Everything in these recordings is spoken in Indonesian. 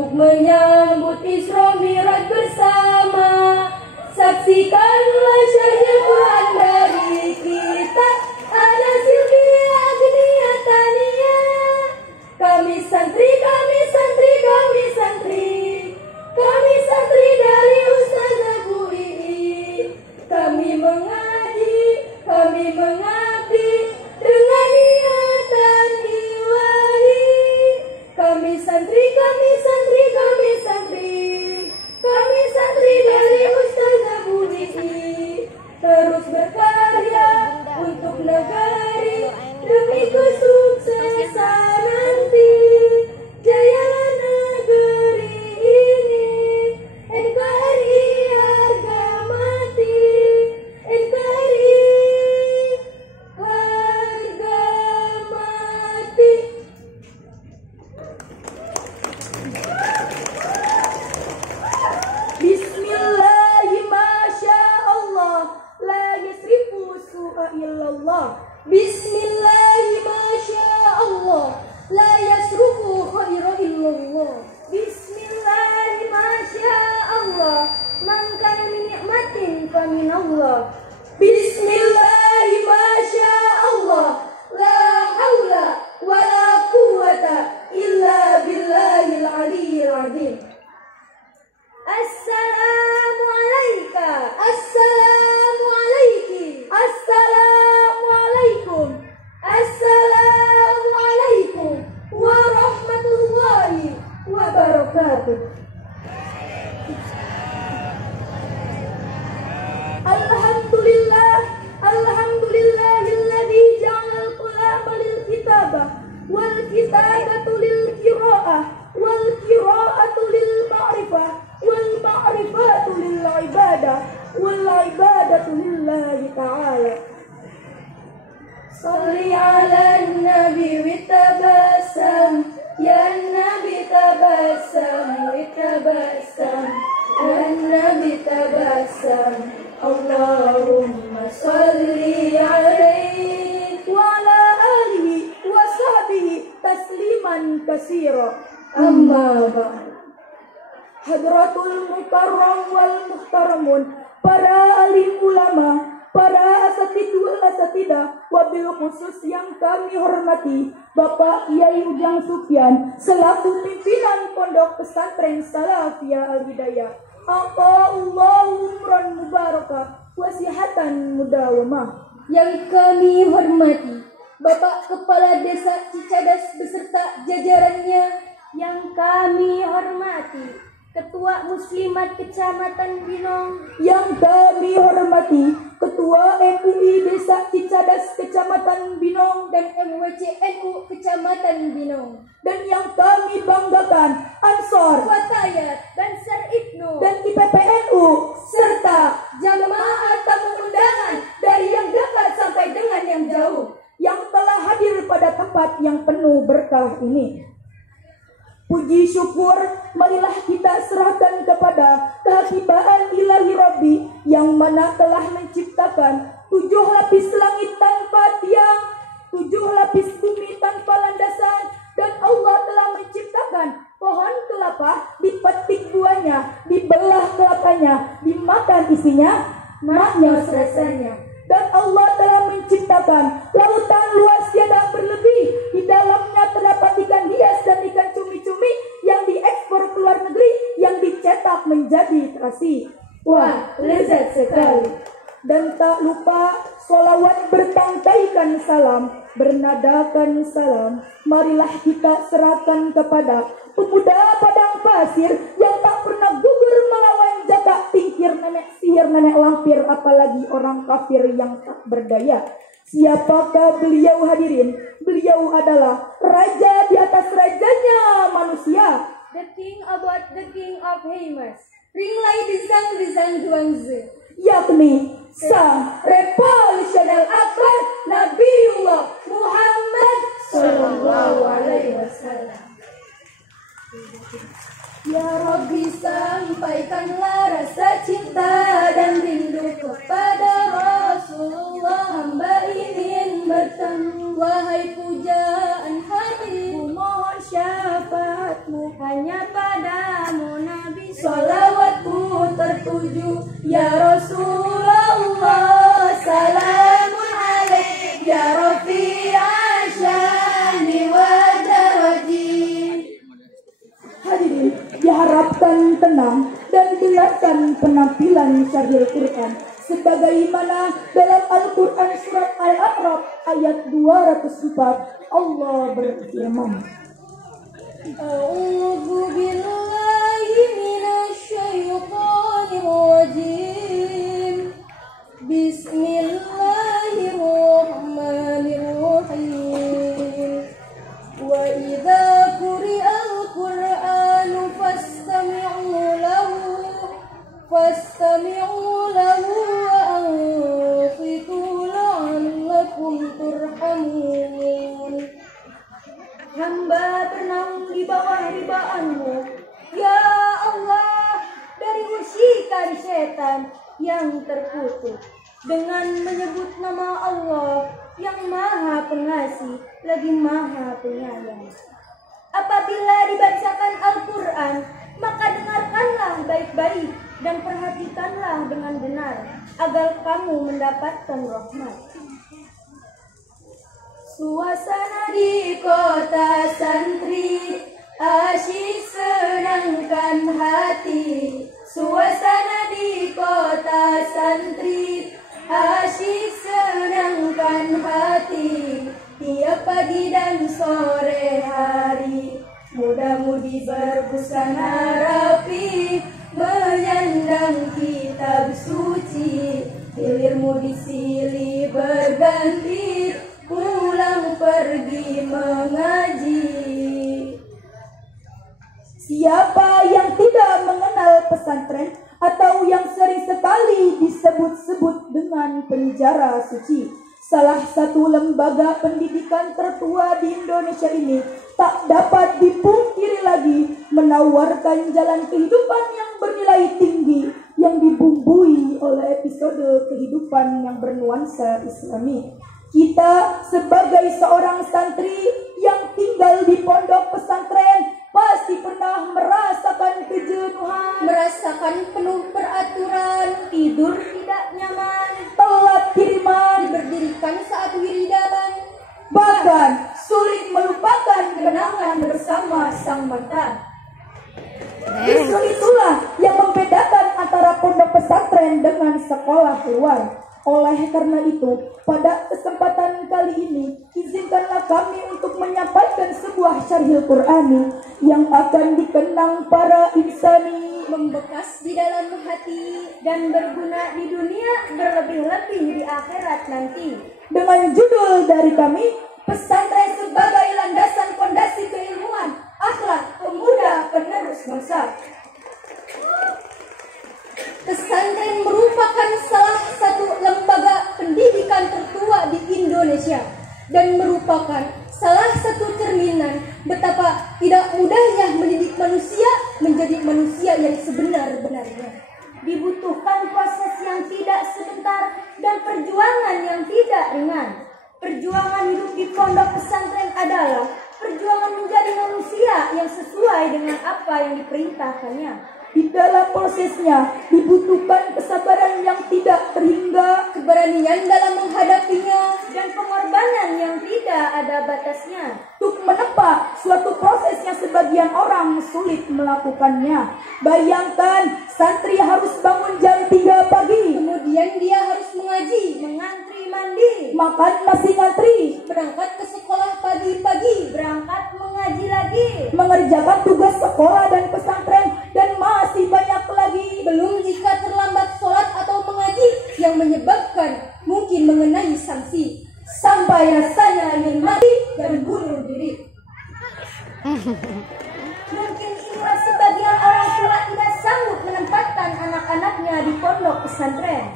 untuk menyambut Isra Mi'raj bersama. Saksikanlah syahid Quran dari kita, ada Sylvia Agnia Tania. Kami santri, kami santri, kami santri, kami santri dari Ustazah Bu Ii. Kami mengaji, kami mengabdi dengan niatan ilahi. Kami santri, kami santri, kami santri, kami santri dari Ustazah Bu Ii. Terus berkarya untuk negari demi kesuksesan nanti. Jayalah negeri ini, NKRI harga mati, NKRI harga mati. Bismillahi masya Allah, la yasrifu su'a illallah. Bismillahi masya Allah, la yasrufu khaira illallah. Bismillahi masya Allah, man kana min ni'matin fa min Allah. Bismillahi masya Allah, la haula wa la quwwata illa billahil aliyyil azim. Assalamu alayka, assalamu alayki, assalamu alaykum, assalamu alaykum warahmatullahi wabarakatuh. Alhamdulillah, alhamdulillahilladzi ja'alal qalama lil kitabah wal kitabatu lil qiraah wal qiraatu lil ma'rifah wal ma'rifatu lil ibadah wal ibadatu lillahi ta'ala. Salli ala nabi witabassam, ya nabi tabassam witabassam, ya nabi tabassam. Allahumma salli alaihi wa ala alihi wa sahbihi tasliman katsira. Amma ba'd. Hadratul mukarram wal muhtaramun, para alim ulama, para asatidz wal asatidah, wabil khusus yang kami hormati Bapak Kiai Ujang Sufyan selaku pimpinan Pondok Pesantren Salafiyah Al Hidayah. Aqallahu umran mubarakah wasihatan mudawamah. Yang kami hormati Bapak Kepala Desa Cicadas beserta jajarannya. Yang kami hormati Ketua Muslimat Kecamatan Binong. Yang kami hormati Ketua MUI Desa Cicadas Kecamatan Binong dan MWC NU Kecamatan Binong. Dan yang kami banggakan Ansor, Fatayat, dan Sar Ibnu dan IPPNU serta jamaah tamu undangan dari yang dekat sampai dengan yang jauh yang telah hadir pada tempat yang penuh berkah ini. Puji syukur marilah kita serahkan kepada kehakibaan ilahi Rabbi yang mana telah menciptakan 7 lapis langit tanpa tiang, 7 lapis bumi tanpa landasan, dan Allah telah menciptakan pohon kelapa, dipetik buahnya, dibelah kelapanya, dimakan isinya, maknya rasanya. Dan Allah telah menciptakan lautan luas tiada berlebih, di dalamnya terdapat ikan hias dan ikan cumi-cumi yang diekspor ke luar negeri, yang dicetak menjadi terasi. Wah, lezat sekali. Dan tak lupa sholawat bertangkaikan salam, bernadakan salam, marilah kita serahkan kepada pemuda padang pasir yang tak pernah gugur melawan jaga tingkir nenek sihir nenek lampir, apalagi orang kafir yang tak berdaya. Siapakah beliau hadirin? Beliau adalah raja di atas rajanya manusia, the king about the king of Hamas, ringlai disang duangze, yakni sang revolusioner akbar Nabiullah Muhammad Sallallahu Alaihi Wasallam. Ya Rabbi, sampaikanlah rasa cinta dan rindu kepada Rasulullah. Hamba ingin bertemu, wahai pujaan hatiku, mohon syafaatmu hanya pada 7. Ya Rasulullah, salamun alaik, ya Rafi'an syani wa daraji. Hadirin diharapkan tenang dan dengarkan penampilan Syarhil Quran sebagaimana dalam Al-Quran surat Al-A'raf ayat 204 Allah berfirman, A'udzu billahi minasy syaithanir rajim. Bismillahirrahmanirrahim. Wa idza quri'al Qur'anu fastami'u lahu wa ansitu la'allakum turhamun. Hamba bernaung di bawah ribaanmu, ya Allah, dari usikan setan yang terkutuk dengan menyebut nama Allah yang Maha Pengasih lagi Maha Penyayang. Apabila dibacakan Al-Quran, maka dengarkanlah baik-baik dan perhatikanlah dengan benar agar kamu mendapatkan rahmat. Suasana di kota santri asyik senangkan hati. Suasana di kota santri asyik senangkan hati. Tiap pagi dan sore hari muda-mudi berbusana rapi menyandang kitab suci. Hilirmu silih berganti pulang pergi mengaji. Siapa yang tidak mengenal pesantren atau yang sering sekali disebut-sebut dengan penjara suci, salah satu lembaga pendidikan tertua di Indonesia ini, tak dapat dipungkiri lagi menawarkan jalan kehidupan yang bernilai tinggi yang dibumbui oleh episode kehidupan yang bernuansa Islami. Kita sebagai seorang santri yang tinggal di pondok pesantren pasti pernah merasakan kejenuhan, merasakan penuh peraturan, tidur tidak nyaman, telat kiriman, diberdirikan saat wiridan, bahkan sulit melupakan kenangan bersama sang mantan. Justru itulah yang membedakan antara pondok pesantren dengan sekolah luar. Oleh karena itu, pada kesempatan kali ini, izinkanlah kami untuk menyampaikan sebuah syarhil Qur'ani yang akan dikenang para insani, membekas di dalam hati, dan berguna di dunia, berlebih-lebih di akhirat nanti. Dengan judul dari kami, Pesantren sebagai landasan fondasi keilmuan, akhlak pemuda penerus bangsa. Pesantren merupakan salah satu lembaga pendidikan tertua di Indonesia dan merupakan salah satu cerminan betapa tidak mudahnya mendidik manusia menjadi manusia yang sebenar-benarnya. Dibutuhkan proses yang tidak sebentar dan perjuangan yang tidak ringan. Perjuangan hidup di pondok pesantren adalah perjuangan menjadi manusia yang sesuai dengan apa yang diperintahkannya. Di dalam prosesnya dibutuhkan kesabaran yang tidak terhingga, keberanian dalam menghadapinya, dan pengorbanan yang tidak ada batasnya untuk menempa suatu proses yang sebagian orang sulit melakukannya. Bayangkan, santri harus bangun jam 3 pagi, kemudian dia harus mengaji, mengantri mandi, makan nasi ngantri, berangkat ke sekolah pagi-pagi, berangkat mengaji lagi, mengerjakan tugas sekolah dan pesantren, dan masih banyak lagi. Belum jika terlambat sholat atau mengaji yang menyebabkan mungkin mengenai sanksi sampai rasanya ingin mati dan bunuh diri. Mungkin inilah sebagian orang tua tidak sanggup menempatkan anak-anaknya di pondok pesantren.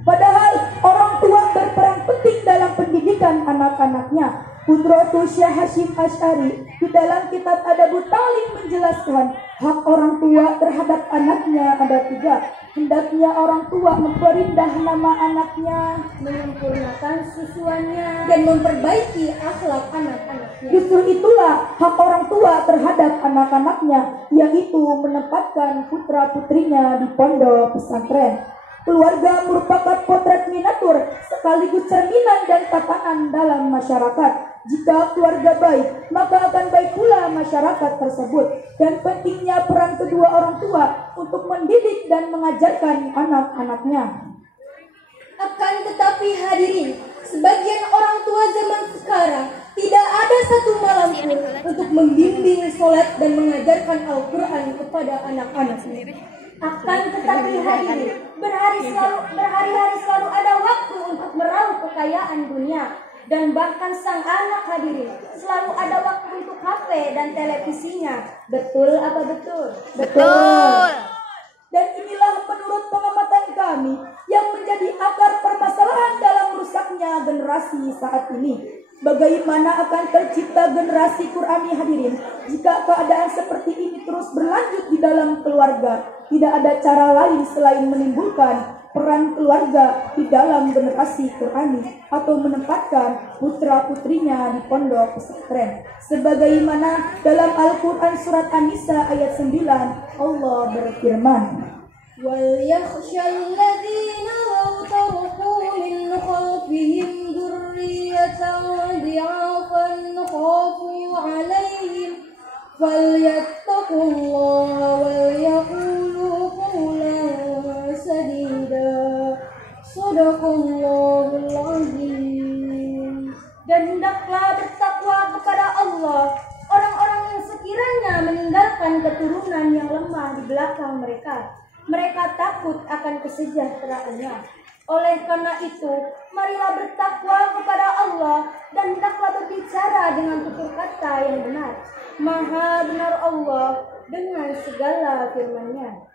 Padahal orang tua berperan penting dalam pendidikan anak-anaknya. Qudratul Syekh Hasyim Asy'ari di dalam kitab Adabut Ta'lim menjelaskan hak orang tua terhadap anaknya ada 3. Hendaknya orang tua memperindah nama anaknya, menyempurnakan susuannya, dan memperbaiki akhlak anak-anaknya. Justru itulah hak orang tua tua terhadap anak-anaknya, yaitu menempatkan putra-putrinya di pondok pesantren. Keluarga merupakan potret miniatur sekaligus cerminan dan tatanan dalam masyarakat. Jika keluarga baik, maka akan baik pula masyarakat tersebut. Dan pentingnya peran kedua orang tua untuk mendidik dan mengajarkan anak-anaknya. Akan tetapi hadirin, sebagian orang tua zaman sekarang tidak ada satu malam pun untuk membimbing sholat dan mengajarkan Al-Quran kepada anak-anaknya. Akan tetapi hadirin, berhari-hari selalu ada waktu untuk meraup kekayaan dunia. Dan bahkan sang anak hadirin selalu ada waktu untuk HP dan televisinya. Betul apa betul? Betul. Dan inilah menurut pengamatan kami yang menjadi akar permasalahan dalam rusaknya generasi saat ini. Bagaimana akan tercipta generasi Qurani hadirin jika keadaan seperti ini terus berlanjut di dalam keluarga? Tidak ada cara lain selain menimbulkan peran keluarga di dalam generasi Qurani atau menempatkan putra-putrinya di pondok pesantren. Sebagaimana dalam Al-Quran surat An-Nisa ayat 9 Allah berfirman, وَلْيَخْشَ الَّذِينَ لَوْ تَرَكُوا مِنْ خَلْفِهِمْ ذُرِّيَّةً ضِعَافًا خَافُوا عَلَيْهِمْ فَلْيَتَّقُوا اللَّهَ وَلْيَقُولُوا قَوْلًا سَدِيدًا. Shadaqallahul Azim. Dan hendaklah bertakwa kepada Allah orang-orang yang sekiranya meninggalkan keturunan yang lemah di belakang mereka. Mereka takut akan kesejahteraannya. Oleh karena itu, marilah bertakwa kepada Allah dan hendaklah berbicara dengan tutur kata yang benar. Maha benar Allah dengan segala firman-Nya.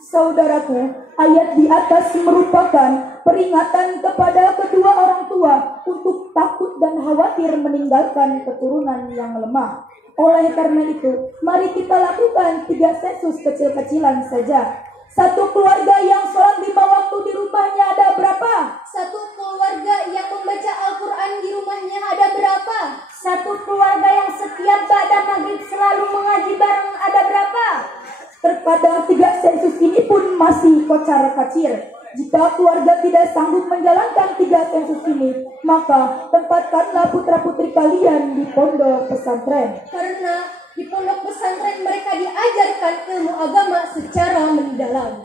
Saudaraku, ayat di atas merupakan peringatan kepada kedua orang tua untuk takut dan khawatir meninggalkan keturunan yang lemah. Oleh karena itu, mari kita lakukan 3 sensus kecil-kecilan saja. Satu keluarga yang sholat 5 waktu di rumahnya ada berapa? Satu keluarga yang membaca Al-Quran di rumahnya ada berapa? Satu keluarga yang setiap ba'da maghrib selalu mengaji bareng ada berapa? Terkadang 3 sensus ini pun masih kocar-kacir. Jika keluarga tidak sanggup menjalankan 3 sensus ini, maka tempatkanlah putra-putri kalian di pondok pesantren. Karena di pondok pesantren mereka diajarkan ilmu agama secara mendalam.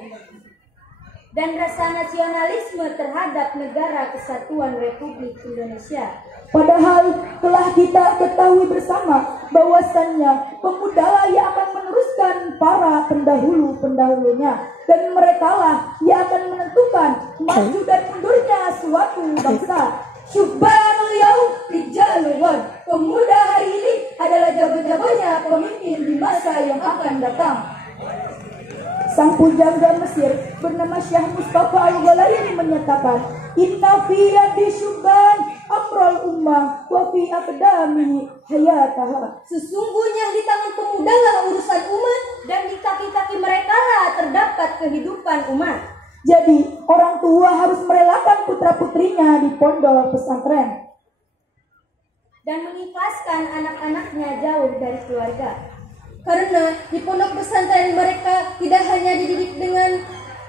Dan rasa nasionalisme terhadap negara kesatuan Republik Indonesia. Padahal telah kita ketahui bersama bahwasannya pemudalah yang akan meneruskan para pendahulu-pendahulunya, dan merekalah yang akan menentukan maju dan mundurnya suatu bangsa. Syubhanul yaum rijalul ghad. Pemuda hari ini adalah jago-jagonya pemimpin di masa yang akan datang. Sang pujangga Mesir bernama Syekh Mustafa Al-Ghalayani menyatakan, Inna fi yadi syubban amral ummah wa fi aqdami hayataha. Sesungguhnya di tangan pemudalah urusan umat, dan di kaki-kaki mereka lah terdapat kehidupan umat. Jadi orang tua harus merelakan putra-putrinya di pondok pesantren dan mengikhlaskan anak-anaknya jauh dari keluarga. Karena di pondok pesantren mereka tidak hanya dididik dengan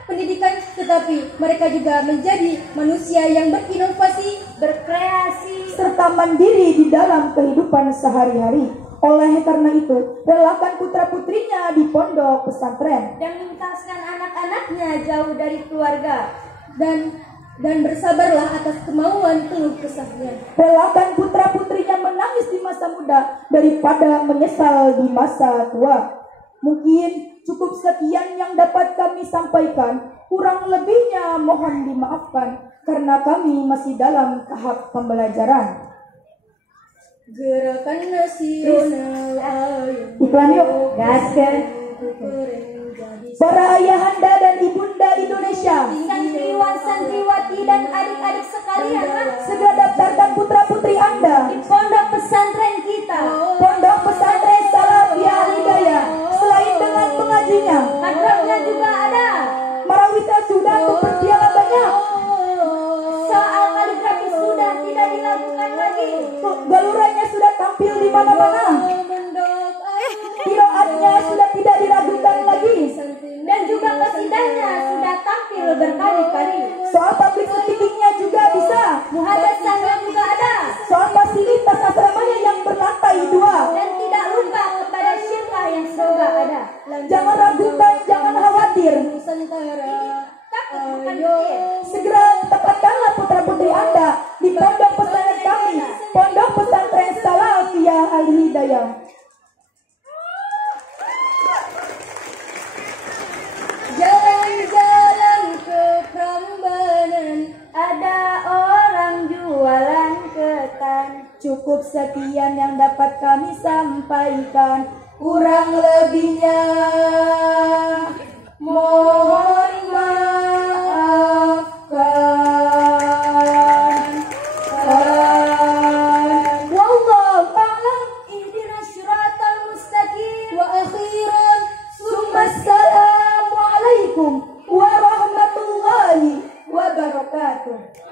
pendidikan, tetapi mereka juga menjadi manusia yang berinovasi, berkreasi, serta mandiri di dalam kehidupan sehari-hari. Oleh karena itu, relakan putra-putrinya di pondok pesantren dan mengikhlaskan anak-anaknya jauh dari keluarga, dan bersabarlah atas kemauan keluh kesahnya. Relakan putra-putrinya menangis di masa muda daripada menyesal di masa tua. Mungkin cukup sekian yang dapat kami sampaikan. Kurang lebihnya mohon dimaafkan karena kami masih dalam tahap pembelajaran. Gerakan nasional ayo iklan yuk, gaskan. Para ayahanda dan ibunda Indonesia, santriwan-santriwati dan adik-adik sekalian, segera daftarkan putra-putri Anda di pondok pesantren kita, Pondok Pesantren Salafiyah Hidayah. Selain dengan pengajinya, madrasahnya juga ada. Marawita sudah berpiala banyak. Soal kaligrafi sudah tidak dilakukan lagi. Galurannya sudah tampil di mana-mana. Jangan ragukan, jangan khawatir. Nusantara. Ayo, segera tempatkanlah putra-putri Anda di pondok pesantren kami, Pondok Pesantren Salafiyah Al-Hidayah. Jalan-jalan ke Prambanan, Ada orang jualan ketan. Cukup sekian yang dapat kami sampaikan. Kurang lebihnya mohon maafkan. Wallahu a'lam. Ihdinas siratal mustaqim. wa akhiran Assalamualaikum warahmatullahi wabarakatuh.